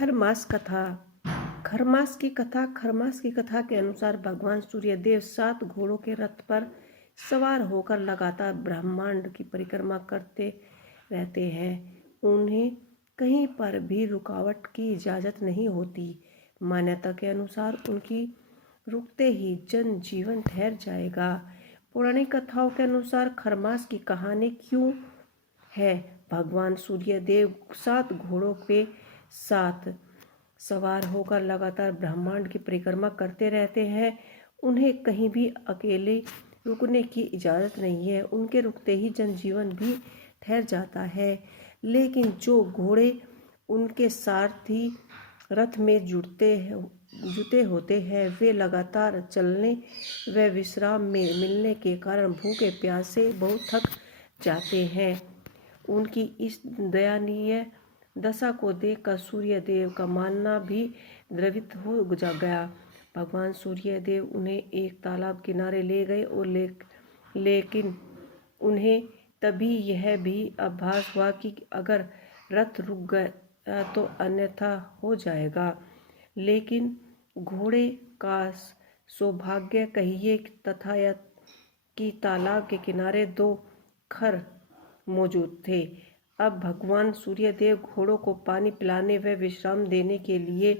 खरमास कथा। खरमास की कथा के अनुसार भगवान सूर्यदेव 7 घोड़ों के रथ पर सवार होकर लगातार ब्रह्मांड की परिक्रमा करते रहते हैं। उन्हें कहीं पर भी रुकावट की इजाजत नहीं होती। मान्यता के अनुसार उनकी रुकते ही जनजीवन ठहर जाएगा। पौराणिक कथाओं के अनुसार खरमास की कहानी क्यों है? भगवान सूर्यदेव 7 घोड़ों पे साथ सवार होकर लगातार ब्रह्मांड की परिक्रमा करते रहते हैं। उन्हें कहीं भी अकेले रुकने की इजाज़त नहीं है। उनके रुकते ही जनजीवन भी ठहर जाता है। लेकिन जो घोड़े उनके सारथी रथ में जुटे होते हैं, वे लगातार चलने व विश्राम में मिलने के कारण भूखे प्यासे बहुत थक जाते हैं। उनकी इस दयनीय दशा को देखकर सूर्यदेव का मानना भी द्रवित हो गया। भगवान सूर्यदेव उन्हें एक तालाब किनारे ले गए और लेकिन उन्हें तभी यह भी आभास हुआ कि अगर रथ रुक गया तो अन्यथा हो जाएगा। लेकिन घोड़े का सौभाग्य कहिए तथा कि तालाब के किनारे 2 खर मौजूद थे। अब भगवान सूर्यदेव घोड़ों को पानी पिलाने व विश्राम देने के लिए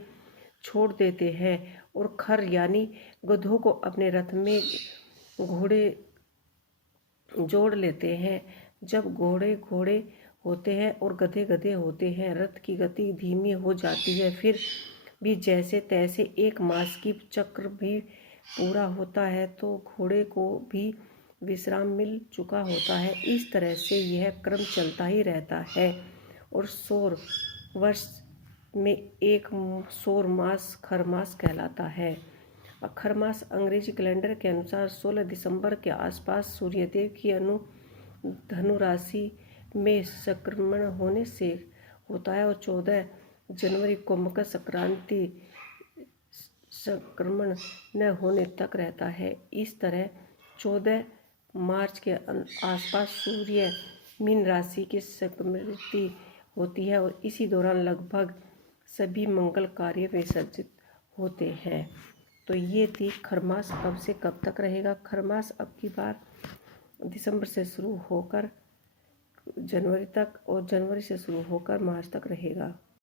छोड़ देते हैं और खर यानी गधों को अपने रथ में घोड़े जोड़ लेते हैं। जब घोड़े होते हैं और गधे होते हैं, रथ की गति धीमी हो जाती है। फिर भी जैसे तैसे 1 मास की चक्र भी पूरा होता है तो घोड़े को भी विश्राम मिल चुका होता है। इस तरह से यह क्रम चलता ही रहता है और सौर वर्ष में 1 सौर मास खरमास कहलाता है। खरमास अंग्रेजी कैलेंडर के अनुसार 16 दिसंबर के आसपास सूर्यदेव की धनु राशि में संक्रमण होने से होता है और 14 जनवरी को मकर संक्रांति संक्रमण न होने तक रहता है। इस तरह 14 मार्च के आसपास सूर्य मीन राशि की संक्रांति होती है और इसी दौरान लगभग सभी मंगल कार्य विसर्जित होते हैं। तो ये थी खरमास कब से कब तक रहेगा। खरमास अब की बार दिसंबर से शुरू होकर जनवरी तक और जनवरी से शुरू होकर मार्च तक रहेगा।